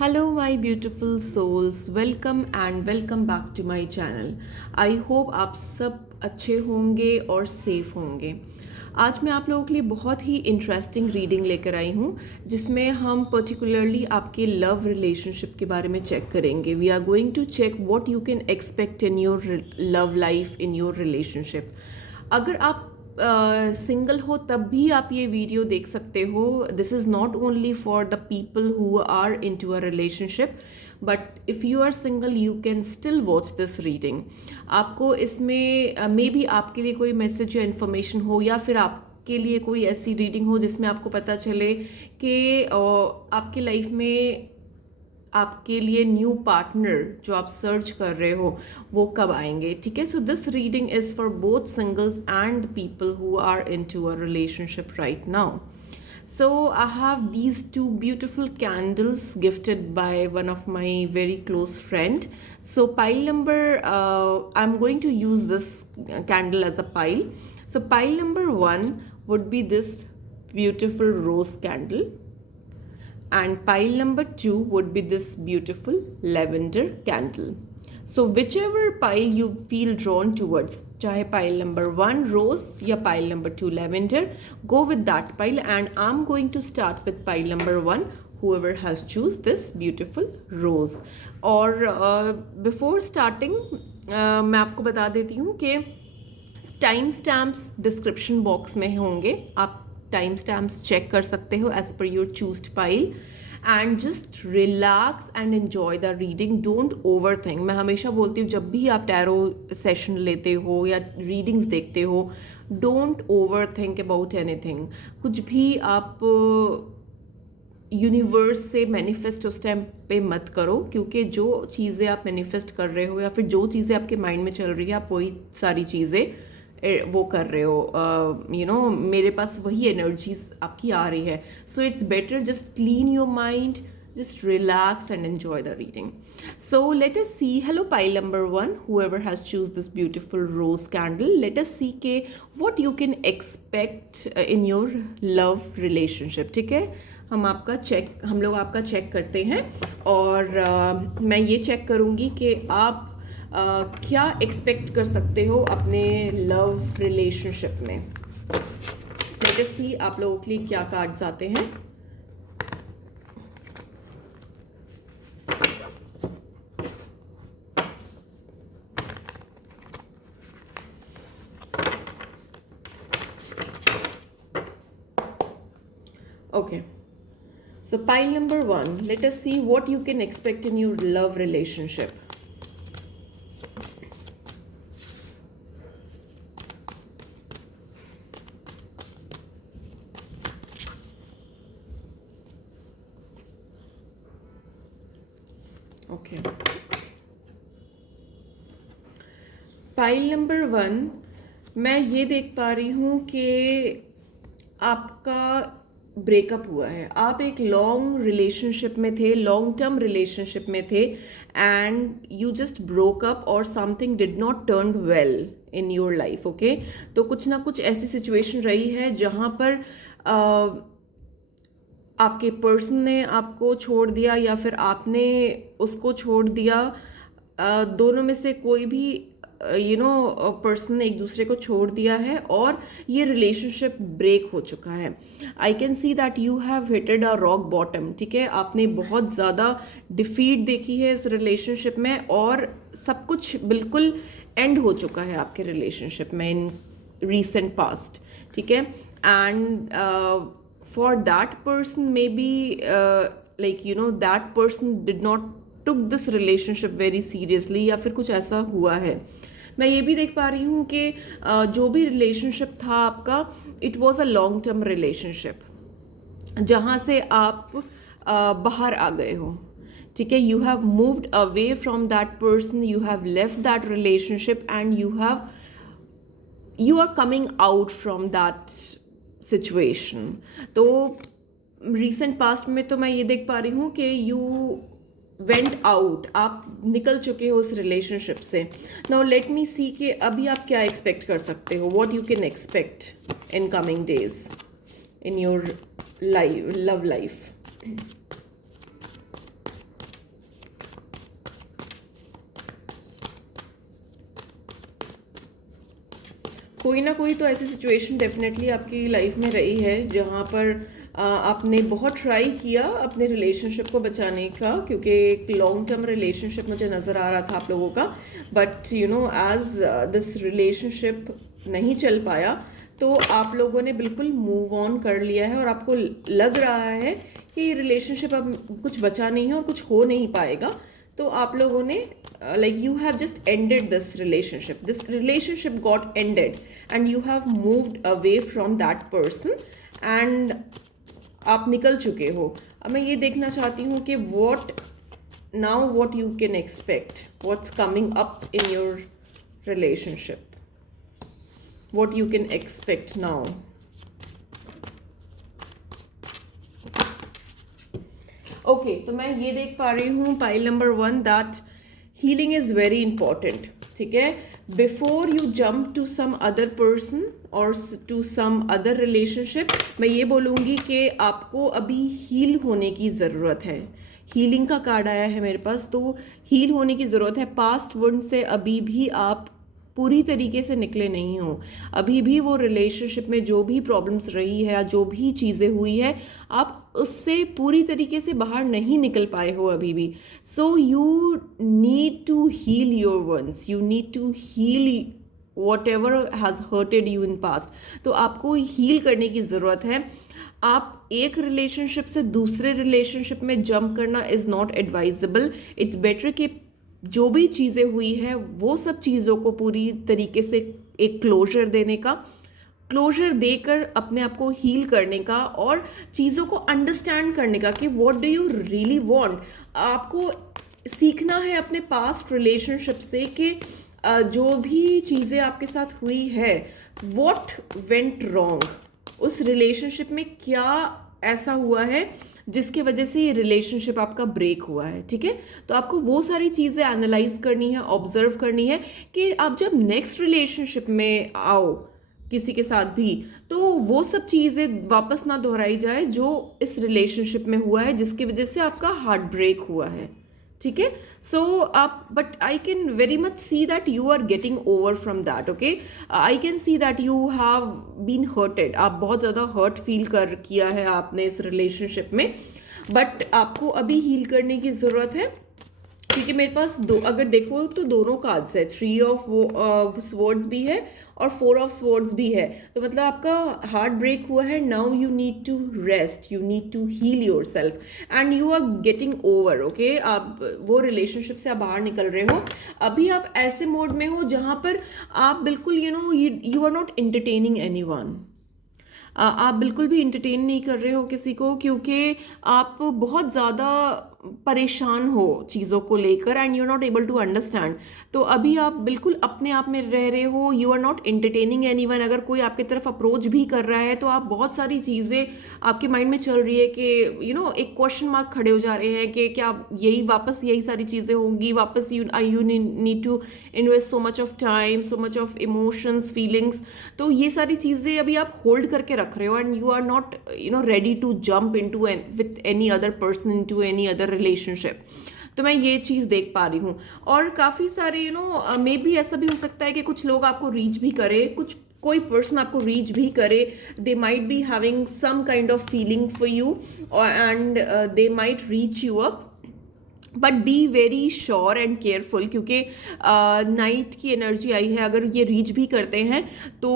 Hello, my beautiful souls. Welcome and welcome back to my channel. I hope आप सब अच्छे होंगे और सेफ होंगे। आज मैं आप लोगों के लिए बहुत ही इंटरेस्टिंग रीडिंग लेकर आई हूँ जिसमें हम पर्टिकुलरली आपके लव रिलेशनशिप के बारे में चेक करेंगे। We are going to check what you can expect in your love life, in your relationship. अगर आप सिंगल हो तब भी आप ये वीडियो देख सकते हो। This is not only for the people who are into a relationship, but if you are single you can still watch this reading. आपको इसमें मे बी आपके लिए कोई मैसेज या इन्फॉर्मेशन हो, या फिर आपके लिए कोई ऐसी रीडिंग हो जिसमें आपको पता चले कि आपकी लाइफ में आपके लिए न्यू पार्टनर जो आप सर्च कर रहे हो वो कब आएंगे। ठीक है, so this reading is for both singles and people who are into a relationship right now. So I have these two beautiful candles gifted by one of my very close friend. So pile number, I'm going to use this candle as a pile. So pile number 1 would be this beautiful rose candle, and pile number 2 would be this beautiful lavender candle. So whichever pile you feel drawn towards, चाहे pile number 1 rose या pile number 2 lavender, go with that pile, and I'm going to start with pile number 1, whoever has choose this beautiful rose. और before starting मैं आपको बता देती हूँ कि time stamps description box में होंगे। आप टाइम स्टैम्प्स चेक कर सकते हो as per your chosen pile, and just relax and enjoy the reading. Don't over think. मैं हमेशा बोलती हूँ जब भी आप टैरो सेशन लेते हो या रीडिंग्स देखते हो, don't over think about anything. कुछ भी आप यूनिवर्स से मैनिफेस्ट उस टाइम पे मत करो, क्योंकि जो चीज़ें आप मैनिफेस्ट कर रहे हो या फिर जो चीज़ें आपके माइंड में चल रही है आप वही सारी चीज़ें वो कर रहे हो। मेरे पास वही एनर्जीज आपकी आ रही है। So it's better just clean your mind, just relax and enjoy the reading. So let us see. Hello pile number 1, whoever has choose this beautiful rose candle. Let us see के what you can expect in your love relationship. ठीक है, हम लोग आपका check करते हैं, और मैं ये चेक करूँगी कि आप क्या एक्सपेक्ट कर सकते हो अपने लव रिलेशनशिप में। लेट अस सी आप लोगों के लिए क्या कार्ड्स आते हैं। Okay, so pile number 1, let us see what you can expect in your love relationship. Okay, pile number 1, मैं ये देख पा रही हूँ कि आपका ब्रेकअप हुआ है। आप एक लॉन्ग रिलेशनशिप में थे, लॉन्ग टर्म रिलेशनशिप में थे, and you just broke up और something did not turn well in your life. Okay, तो कुछ ना कुछ ऐसी सिचुएशन रही है जहाँ पर आपके पर्सन ने आपको छोड़ दिया या फिर आपने उसको छोड़ दिया। दोनों में से कोई भी पर्सन ने एक दूसरे को छोड़ दिया है और ये रिलेशनशिप ब्रेक हो चुका है। I can see that you have hitted a rock bottom. ठीक है, आपने बहुत ज़्यादा डिफीट देखी है इस रिलेशनशिप में, और सब कुछ बिल्कुल एंड हो चुका है आपके रिलेशनशिप में इन रीसेंट पास्ट। ठीक है, and for that person may be that person did not took this relationship very seriously, या फिर कुछ ऐसा हुआ है। मैं ये भी देख पा रही हूँ कि जो भी रिलेशनशिप था आपका, it was a long term relationship जहाँ से आप बाहर आ गए हो। ठीक है, you have moved away from that person, you have left that relationship, and you are coming out from that situation. तो रिसेंट पास्ट में तो मैं ये देख पा रही हूँ कि यू वेंट आउट, आप निकल चुके हो उस रिलेशनशिप से। नाउ लेट मी सी कि अभी आप क्या एक्सपेक्ट कर सकते हो, what you can expect in coming days in your love life. कोई ना कोई तो ऐसी सिचुएशन डेफिनेटली आपकी लाइफ में रही है जहाँ पर आपने बहुत ट्राई किया अपने रिलेशनशिप को बचाने का, क्योंकि एक लॉन्ग टर्म रिलेशनशिप मुझे नज़र आ रहा था आप लोगों का, but you know as this relationship नहीं चल पाया तो आप लोगों ने बिल्कुल मूव ऑन कर लिया है और आपको लग रहा है कि रिलेशनशिप अब कुछ बचा नहीं है और कुछ हो नहीं पाएगा। तो आप लोगों ने like you have just ended this relationship got ended and you have moved away from that person and आप निकल चुके हो। अब मैं ये देखना चाहती हूँ कि what you can expect, what's coming up in your relationship, what you can expect now. Okay तो मैं ये देख पा रही हूँ pile number 1 that healing is very important. ठीक है, before you jump to some other person और टू सम अदर रिलेशनशिप, मैं ये बोलूँगी कि आपको अभी हील होने की ज़रूरत है। हीलिंग का कार्ड आया है मेरे पास, तो हील होने की ज़रूरत है। पास्ट वुंड से अभी भी आप पूरी तरीके से निकले नहीं हो, अभी भी वो रिलेशनशिप में जो भी प्रॉब्लम्स रही है या जो भी चीज़ें हुई है आप उससे पूरी तरीके से बाहर नहीं निकल पाए हो अभी भी। So you need to heal your ones, you need to heal whatever has hurted you in past. तो आपको हील करने की ज़रूरत है। आप एक रिलेशनशिप से दूसरे रिलेशनशिप में जंप करना is not advisable. It's better कि जो भी चीज़ें हुई है वो सब चीज़ों को पूरी तरीके से एक क्लोजर देने का, क्लोजर देकर अपने आप को हील करने का और चीज़ों को अंडरस्टैंड करने का कि what do you really want. आपको सीखना है अपने पास्ट रिलेशनशिप से कि जो भी चीज़ें आपके साथ हुई है, व्हाट वेंट रॉन्ग, उस रिलेशनशिप में क्या ऐसा हुआ है जिसके वजह से ये रिलेशनशिप आपका ब्रेक हुआ है। ठीक है, तो आपको वो सारी चीज़ें एनालाइज करनी है, ऑब्जर्व करनी है कि आप जब नेक्स्ट रिलेशनशिप में आओ किसी के साथ भी, तो वो सब चीज़ें वापस ना दोहराई जाए जो इस रिलेशनशिप में हुआ है जिसकी वजह से आपका हार्ट ब्रेक हुआ है। ठीक है, सो आप but I can very much see that you are getting over from that. Okay, I can see that you have been hurted, आप बहुत ज़्यादा हर्ट फील किया है आपने इस रिलेशनशिप में, बट आपको अभी हील करने की ज़रूरत है। क्योंकि मेरे पास अगर देखो तो दोनों कार्ड्स है, 3 ऑफ स्वॉर्ड्स भी है और 4 ऑफ स्वॉर्ड्स भी है। तो मतलब आपका हार्ट ब्रेक हुआ है। Now you need to rest, you need to heal yourself and you are getting over. Okay, आप वो रिलेशनशिप से आप बाहर निकल रहे हो। अभी आप ऐसे मोड में हो जहाँ पर आप बिल्कुल you are not entertaining anyone. आप बिल्कुल भी इंटरटेन नहीं कर रहे हो किसी को, क्योंकि आप बहुत ज़्यादा परेशान हो चीज़ों को लेकर and you are not able to understand. तो अभी आप बिल्कुल अपने आप में रह रहे हो, you are not entertaining anyone. अगर कोई आपकी तरफ अप्रोच भी कर रहा है तो आप बहुत सारी चीज़ें आपके माइंड में चल रही है कि एक क्वेश्चन मार्क खड़े हो जा रहे हैं कि क्या वापस यही सारी चीज़ें होंगी, वापस you need to invest so much of time, so much of emotions, feelings. तो ये सारी चीज़ें अभी आप होल्ड करके रख रहे हो and you are not ready to jump into with any other person into any other relationship. तो मैं ये चीज़ देख पा रही हूँ। और काफ़ी सारे मे बी ऐसा भी हो सकता है कि कुछ लोग आपको रीच भी करे, कोई पर्सन आपको रीच भी करे, they might be having some kind of feeling for you and they might reach you up, but be very sure and careful, क्योंकि नाइट की एनर्जी आई है। अगर ये रीच भी करते हैं तो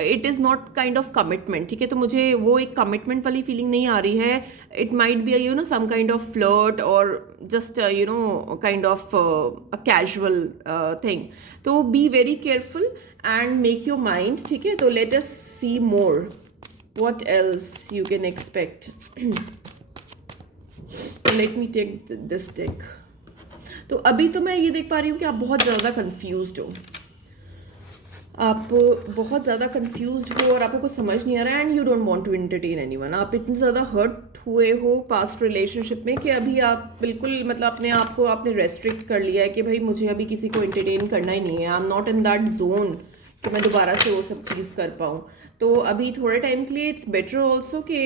it is not kind of commitment. ठीक है, तो मुझे वो एक कमिटमेंट वाली फीलिंग नहीं आ रही है। It might be some kind of flirt और just kind of a casual thing. तो be very careful and make your mind. ठीक है, तो let us see more what else you can expect. Let me take this take. तो अभी तो मैं ये देख पा रही हूँ कि आप बहुत ज़्यादा कंफ्यूज्ड हो, आप बहुत ज़्यादा कंफ्यूज्ड हो और आपको कुछ समझ नहीं आ रहा है and you don't want to entertain anyone. आप इतने ज़्यादा हर्ट हुए हो पास्ट रिलेशनशिप में कि अभी आप बिल्कुल मतलब अपने आप को आपने रेस्ट्रिक्ट कर लिया है कि भाई मुझे अभी किसी को एंटरटेन करना ही नहीं है। I am not in that zone कि मैं दोबारा से वो सब चीज़ कर पाऊँ। तो अभी थोड़े टाइम के लिए इट्स बेटर ऑल्सो कि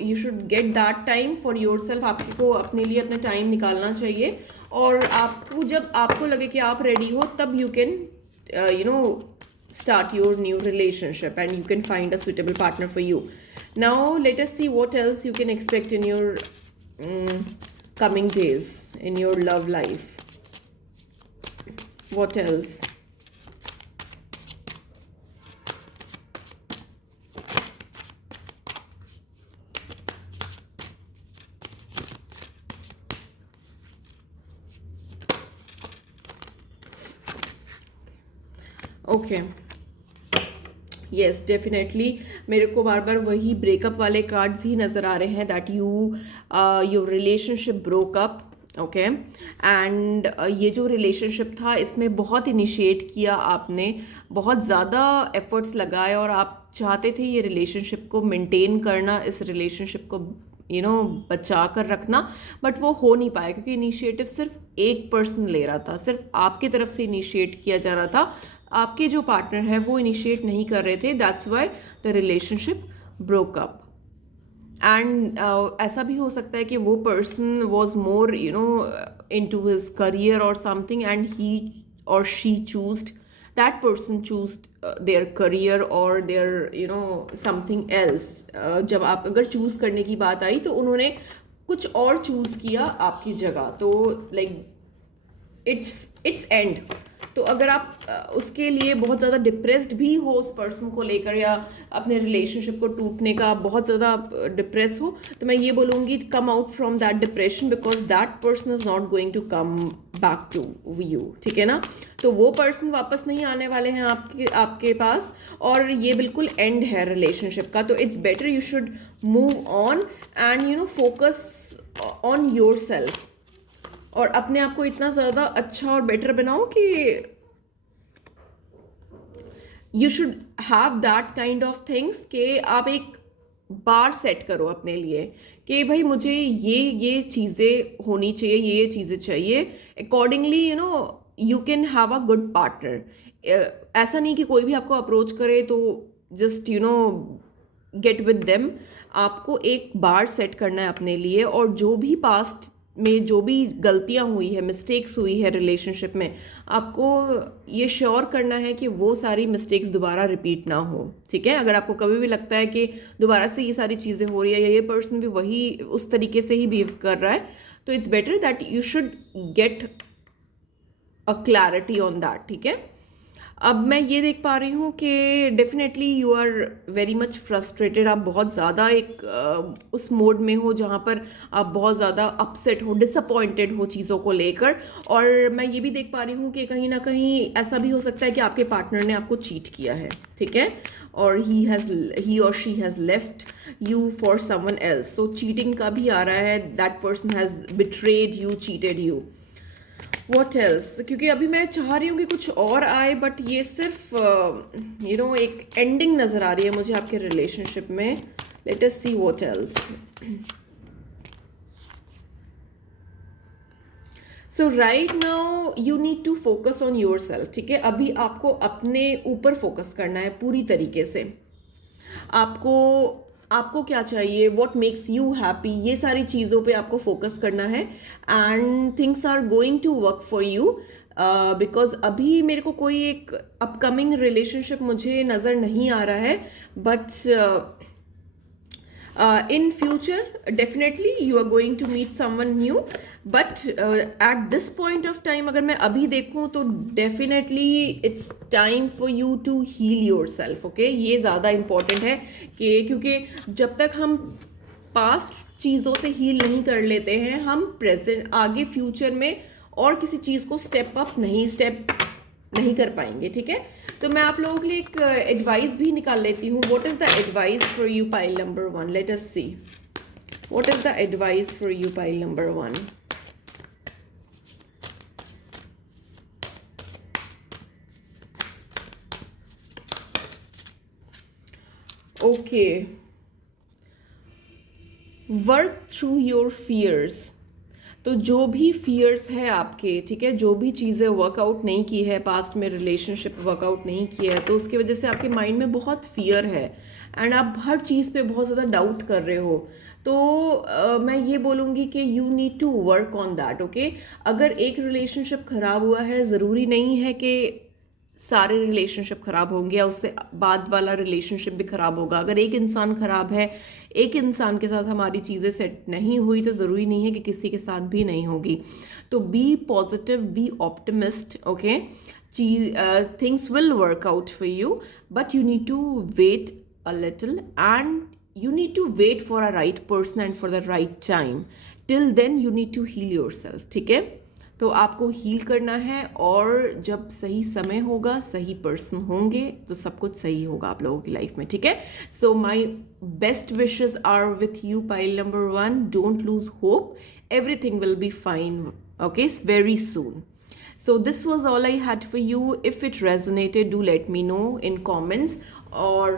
you should get that time for your self. आपको अपने लिए अपना टाइम निकालना चाहिए और आपको जब आपको लगे कि आप रेडी हो तब you can start your new relationship and you can find a suitable partner for you. Now let us see what else you can expect in your coming days in your love life. What else? Okay, yes definitely मेरे को बार बार वही breakup वाले cards ही नज़र आ रहे हैं, that you your relationship broke up. Okay, and ये जो relationship था इसमें बहुत इनिशिएट किया आपने, बहुत ज़्यादा एफर्ट्स लगाए और आप चाहते थे ये रिलेशनशिप को मेंटेन करना, इस रिलेशनशिप को बचा कर रखना, बट वो हो नहीं पाया क्योंकि इनिशिएटिव सिर्फ एक पर्सन ले रहा था, सिर्फ आपकी तरफ से इनिशिएट किया जा रहा था, आपके जो पार्टनर है वो इनिशिएट नहीं कर रहे थे. That's why the relationship broke up. And ऐसा भी हो सकता है कि वो person was more into his career और समथिंग एंड ही और she चूज्ड, that person choose their career or their something else. जब आप अगर चूज़ करने की बात आई तो उन्होंने कुछ और चूज़ किया आपकी जगह, तो लाइक इट्स एंड. तो अगर आप उसके लिए बहुत ज़्यादा डिप्रेस्ड भी हो उस पर्सन को लेकर या अपने रिलेशनशिप को टूटने का बहुत ज़्यादा डिप्रेस हो, तो मैं ये बोलूँगी come out from that depression because that person is not going to come back to you. ठीक है ना, तो वो पर्सन वापस नहीं आने वाले हैं आपके पास और ये बिल्कुल एंड है रिलेशनशिप का. तो it's better you should move on and focus on your self और अपने आप को इतना ज़्यादा अच्छा और बेटर बनाओ कि you should have that kind of things कि आप एक बार सेट करो अपने लिए कि भाई मुझे ये चीज़ें होनी चाहिए, ये चीज़ें चाहिए. Accordingly you can have a good partner. ऐसा नहीं कि कोई भी आपको अप्रोच करे तो जस्ट गेट विद देम. आपको एक बार सेट करना है अपने लिए और जो भी पास्ट में जो भी गलतियां हुई है, मिस्टेक्स हुई है रिलेशनशिप में, आपको ये श्योर करना है कि वो सारी मिस्टेक्स दोबारा रिपीट ना हो. ठीक है, अगर आपको कभी भी लगता है कि दोबारा से ये सारी चीज़ें हो रही है या ये पर्सन भी वही उस तरीके से ही बिहेव कर रहा है, तो it's better that you should get a clarity on that. ठीक है, अब मैं ये देख पा रही हूँ कि definitely you are very much frustrated. आप बहुत ज़्यादा एक उस मोड में हो जहाँ पर आप बहुत ज़्यादा अपसेट हो, डिसअपॉइंटेड हो चीज़ों को लेकर. और मैं ये भी देख पा रही हूँ कि कहीं ना कहीं ऐसा भी हो सकता है कि आपके पार्टनर ने आपको चीट किया है. ठीक है, और ही और she has left you for someone else. So cheating का भी आ रहा है, that person has betrayed you, cheated you. What else, क्योंकि अभी मैं चाह रही हूँ कि कुछ और आए बट ये सिर्फ एक एंडिंग नज़र आ रही है मुझे आपके रिलेशनशिप में. Let us see what else. So right now you need to focus on yourself. ठीक है, अभी आपको अपने ऊपर फोकस करना है पूरी तरीके से. आपको क्या चाहिए, व्हाट मेक्स यू हैप्पी, ये सारी चीज़ों पे आपको फोकस करना है and things are going to work for you. Because अभी मेरे को कोई एक अपकमिंग रिलेशनशिप मुझे नज़र नहीं आ रहा है, but in future definitely you are going to meet someone new, but at this point of time अगर मैं अभी देखूं तो definitely it's time for you to heal yourself. okay, ये ज़्यादा important है कि क्योंकि जब तक हम past चीज़ों से heal नहीं कर लेते हैं, हम present आगे future में और किसी चीज़ को step नहीं कर पाएंगे. ठीक है, तो मैं आप लोगों के लिए एक एडवाइस भी निकाल लेती हूँ. What is the advice for you pile number 1? Let us see what is the advice for you pile number 1. Okay, work through your fears. तो जो भी फियर्स है आपके, ठीक है, जो भी चीज़ें वर्कआउट नहीं की है, पास्ट में रिलेशनशिप वर्कआउट नहीं किया है, तो उसकी वजह से आपके माइंड में बहुत फियर है एंड आप हर चीज़ पे बहुत ज़्यादा डाउट कर रहे हो. तो मैं ये बोलूँगी कि you need to work on that. Okay, अगर एक रिलेशनशिप ख़राब हुआ है, ज़रूरी नहीं है कि सारे रिलेशनशिप खराब होंगे या उससे बाद वाला रिलेशनशिप भी खराब होगा। अगर एक इंसान खराब है, एक इंसान के साथ हमारी चीज़ें सेट नहीं हुई, तो ज़रूरी नहीं है कि किसी के साथ भी नहीं होगी। तो be positive, be optimist, okay. Things will work out for you, but you need to wait a little, and you need to wait for a right person and for the right time. Till then you need to heal yourself, ठीक है। तो आपको heal करना है, और जब सही समय होगा, सही पर्सन होंगे, तो सब कुछ सही होगा आप लोगों की लाइफ में, ठीक है। So my best wishes are with you, pile number 1। Don't lose hope, everything will be fine, okay, very soon. So this was all I had for you. If it resonated, do let me know in comments, or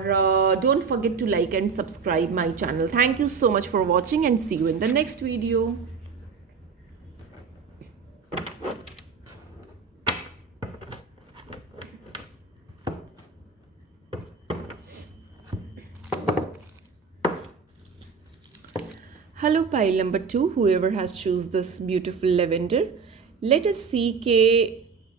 don't forget to like and subscribe my channel. Thank you so much for watching, and see you in the next video. Hello pile number 2, whoever has choose this beautiful lavender. Let us see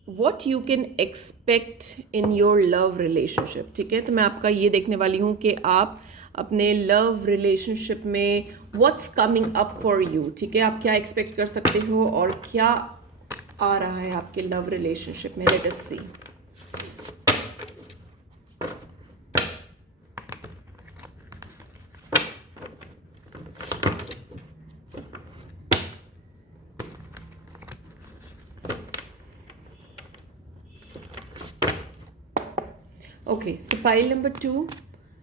what you can expect in your love relationship, ठीक है। तो मैं आपका ये देखने वाली हूँ कि आप अपने लव रिलेशनशिप में what's coming up for you, ठीक है। आप क्या एक्सपेक्ट कर सकते हो और क्या आ रहा है आपके लव रिलेशनशिप में। Let us see. Okay, so pile number 2,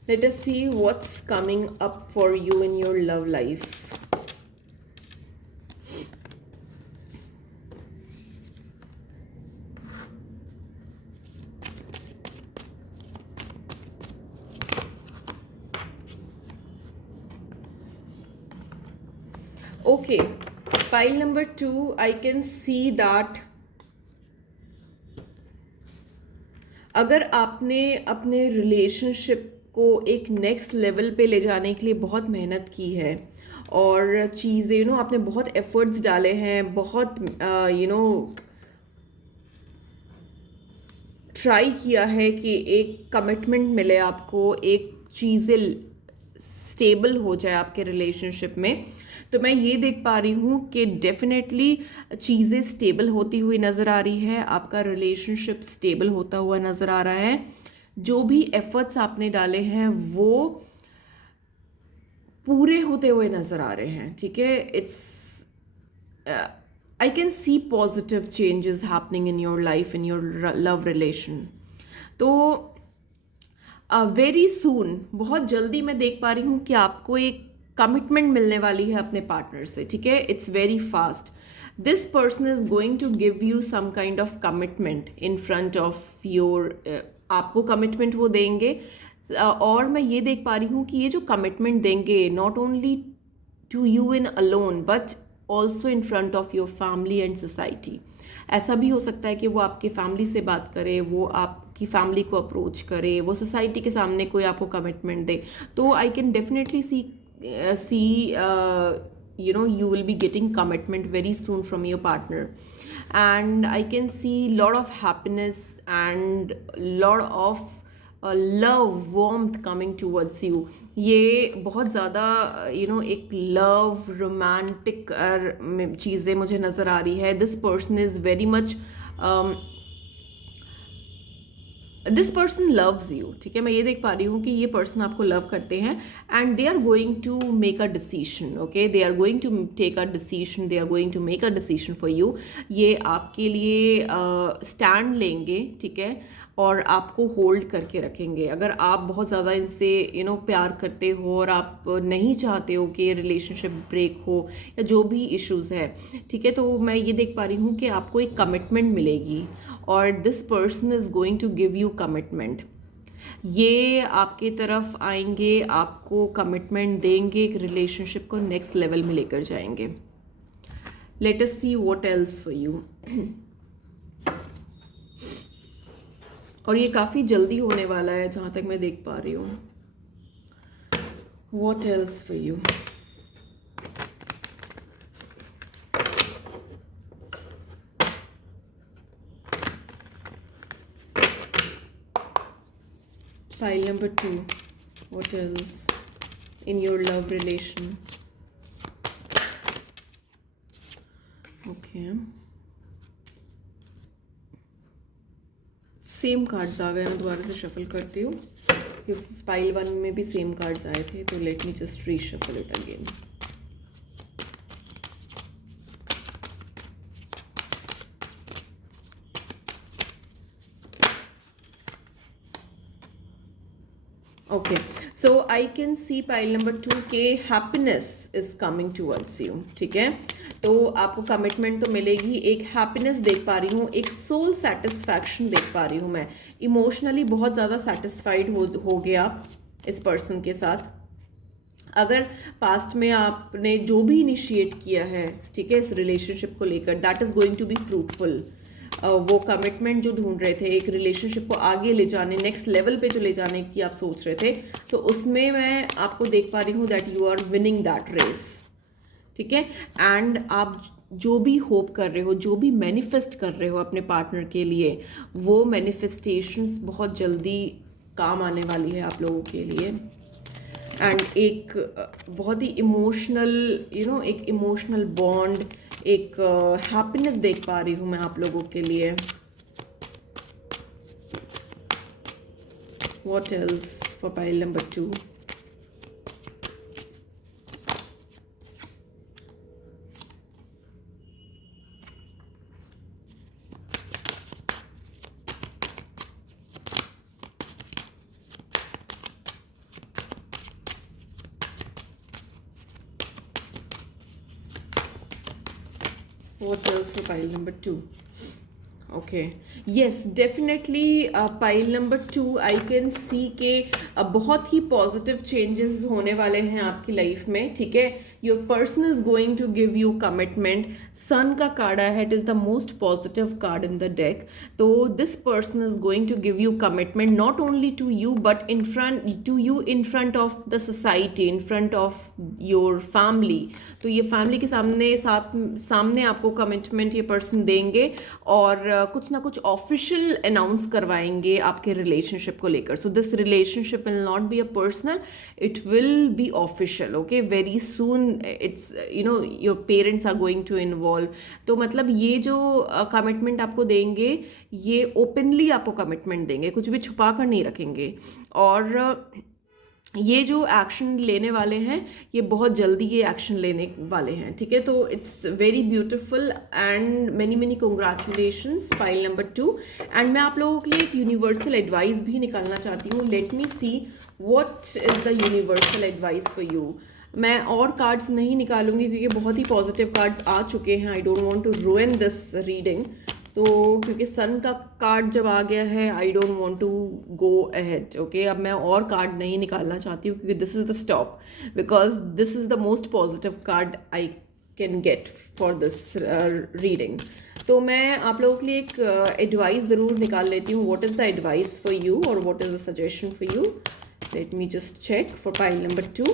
let us see what's coming up for you in your love life. Okay, pile number 2, I can see that अगर आपने अपने रिलेशनशिप को एक नेक्स्ट लेवल पे ले जाने के लिए बहुत मेहनत की है, और चीज़ें आपने बहुत एफर्ट्स डाले हैं, बहुत ट्राई किया है कि एक कमिटमेंट मिले आपको, एक चीज़ें स्टेबल हो जाए आपके रिलेशनशिप में, तो मैं ये देख पा रही हूँ कि डेफिनेटली चीज़ें स्टेबल होती हुई नज़र आ रही है, आपका रिलेशनशिप स्टेबल होता हुआ नज़र आ रहा है। जो भी एफर्ट्स आपने डाले हैं वो पूरे होते हुए नज़र आ रहे हैं, ठीक है। It's I can C positive changes happening in your life, in your love relation. तो वेरी सून, बहुत जल्दी मैं देख पा रही हूँ कि आपको एक कमिटमेंट मिलने वाली है अपने पार्टनर से, ठीक है। It's very fast. This person is going to give you some kind of commitment in front of your, आपको कमिटमेंट वो देंगे, और मैं ये देख पा रही हूँ कि ये जो कमिटमेंट देंगे, not only to you in alone but also in front of your family and society. ऐसा भी हो सकता है कि वो आपकी फैमिली से बात करे, वो आपकी फैमिली को अप्रोच करे, वो सोसाइटी के सामने कोई आपको कमिटमेंट दे। तो I can definitely see you will be getting commitment very soon from your partner, and I can see lot of happiness and lot of love warmth coming towards you. ये बहुत ज़्यादा एक love romantic चीज़ें मुझे नज़र आ रही है। This person is very much this person loves you, ठीक है। मैं ये देख पा रही हूँ कि ये पर्सन आपको लव करते हैं, and they are going to make a decision, okay. They are going to take a decision, they are going to make a decision for you. ये आपके लिए स्टैंड लेंगे, ठीक है, और आपको होल्ड करके रखेंगे। अगर आप बहुत ज़्यादा इनसे प्यार करते हो और आप नहीं चाहते हो कि रिलेशनशिप ब्रेक हो या जो भी इश्यूज़ है, ठीक है, तो मैं ये देख पा रही हूँ कि आपको एक कमिटमेंट मिलेगी, और this person is going to give you commitment. ये आपके तरफ आएंगे, आपको कमिटमेंट देंगे, एक रिलेशनशिप को नेक्स्ट लेवल में लेकर जाएंगे। Late us see what else for you. और ये काफ़ी जल्दी होने वाला है जहाँ तक मैं देख पा रही हूँ। What else for you? Pile number 2. What else in your love relation? Okay. Same cards आ गए, मैं दोबारा से शफल करती हूँ कि पाइल 1 में भी सेम कार्ड्स आए थे, तो late me just reshuffle it again. Okay, so I can C pile number 2 के happiness is coming towards you. ठीक है, तो आपको कमिटमेंट तो मिलेगी, एक हैप्पीनेस देख पा रही हूँ, एक सोल सेटिस्फैक्शन देख पा रही हूँ मैं. इमोशनली बहुत ज़्यादा सेटिस्फाइड हो गए आप इस पर्सन के साथ. अगर पास्ट में आपने जो भी इनिशिएट किया है, ठीक है, इस रिलेशनशिप को लेकर, that is going to be fruitful. वो कमिटमेंट जो ढूंढ रहे थे, एक रिलेशनशिप को आगे ले जाने, नेक्स्ट लेवल पे जो ले जाने की आप सोच रहे थे, तो उसमें मैं आपको देख पा रही हूँ that you are winning that race. ठीक है, एंड आप जो भी होप कर रहे हो, जो भी मैनिफेस्ट कर रहे हो अपने पार्टनर के लिए, वो मैनिफेस्टेशंस बहुत जल्दी काम आने वाली है आप लोगों के लिए. एंड एक बहुत ही इमोशनल, एक इमोशनल बॉन्ड, एक हैप्पीनेस देख पा रही हूँ मैं आप लोगों के लिए. What else for pile number 2? What else for pile number 2? Okay, yes, definitely pile number 2 I can see के बहुत ही पॉजिटिव चेंजेस होने वाले हैं आपकी लाइफ में. ठीक है, your person is going to give you commitment. Sun का कार्ड है, it is the most positive card in the deck. तो this person is going to give you commitment, not only to you but in front of the society, in front of your family. तो ये family के सामने आपको commitment ये person देंगे और कुछ ना कुछ ऑफिशियल अनाउंस करवाएंगे आपके रिलेशनशिप को लेकर. So this relationship will not be a personal, it will be official. Okay, very soon it's your parents are going to involve. तो मतलब ये जो कमिटमेंट आपको देंगे, ये ओपनली आपको कमिटमेंट देंगे, कुछ भी छुपा कर नहीं रखेंगे. और ये जो एक्शन लेने वाले हैं, ये बहुत जल्दी ये एक्शन लेने वाले हैं. ठीक है, तो it's very beautiful and many many congratulations pile number 2. And मैं आप लोगों के लिए एक यूनिवर्सल एडवाइस भी निकालना चाहती हूँ. Let me C what is the universal advice for you. मैं और कार्ड्स नहीं निकालूंगी क्योंकि बहुत ही पॉजिटिव कार्ड्स आ चुके हैं. I don't want to ruin this reading. तो क्योंकि सन का कार्ड जब आ गया है, I don't want to go ahead. Okay, अब मैं और कार्ड नहीं निकालना चाहती हूँ क्योंकि this is the stop, because this is the most positive card I can get for this reading. तो मैं आप लोगों के लिए एक एडवाइस ज़रूर निकाल लेती हूँ. What is the advice for you और what is the suggestion for you? Let me just check for pile number 2.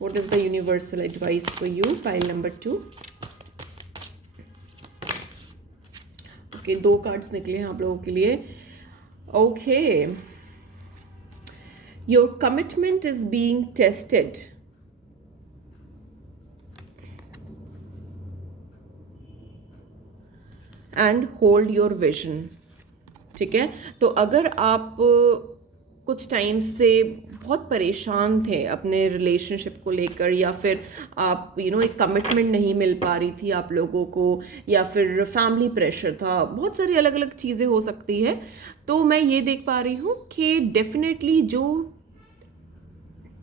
What is the universal advice for you, pile number 2? Okay, 2 cards निकले हैं आप लोगों के लिए. Okay, your commitment is being tested. And hold your vision. ठीक है, तो अगर आप कुछ टाइम से बहुत परेशान थे अपने रिलेशनशिप को लेकर, या फिर आप एक कमिटमेंट नहीं मिल पा रही थी आप लोगों को, या फिर फैमिली प्रेशर था, बहुत सारी अलग अलग चीज़ें हो सकती है, तो मैं ये देख पा रही हूँ कि डेफिनेटली जो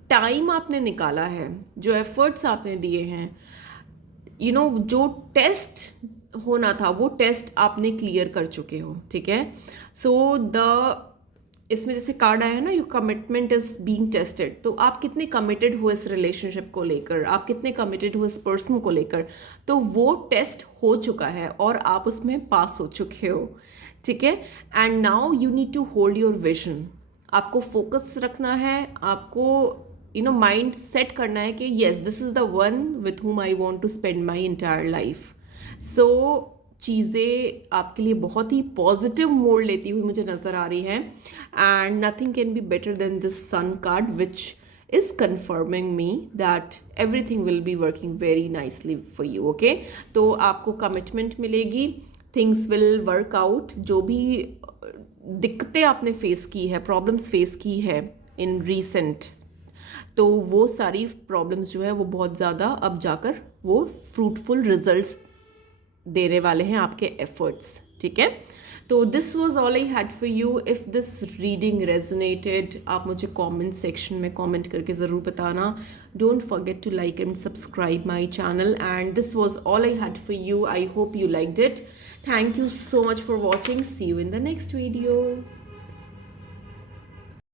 टाइम आपने निकाला है, जो एफर्ट्स आपने दिए हैं, जो टेस्ट होना था वो टेस्ट आपने क्लियर कर चुके हो. ठीक है, सो इसमें जैसे कार्ड आया है ना, your commitment is being tested. तो आप कितने कमिटेड हो इस रिलेशनशिप को लेकर, आप कितने कमिटेड हो इस पर्सन को लेकर, तो वो टेस्ट हो चुका है और आप उसमें पास हो चुके हो. ठीक है, and now you need to hold your vision. आपको फोकस रखना है, आपको माइंड सेट करना है कि yes, this is the one with whom I want to spend my entire life. So चीज़ें आपके लिए बहुत ही पॉजिटिव मोड़ लेती हुई मुझे नज़र आ रही हैं and nothing can be better than this sun card which is confirming me that everything will be working very nicely for you. Okay, तो आपको कमिटमेंट मिलेगी, थिंग्स विल वर्क आउट. जो भी दिक्कतें आपने फेस की है, प्रॉब्लम्स फेस की है इन रीसेंट, तो वो सारी प्रॉब्लम्स जो है वो बहुत ज़्यादा अब जाकर वो फ्रूटफुल रिजल्ट्स देने वाले हैं आपके एफर्ट्स. ठीक है, तो this was all I had for you. If this reading resonated, आप मुझे कमेंट सेक्शन में कमेंट करके ज़रूर बताना. Don't forget to like and subscribe my channel. And this was all I had for you. I hope you liked it. Thank you so much for watching. See you in the next video.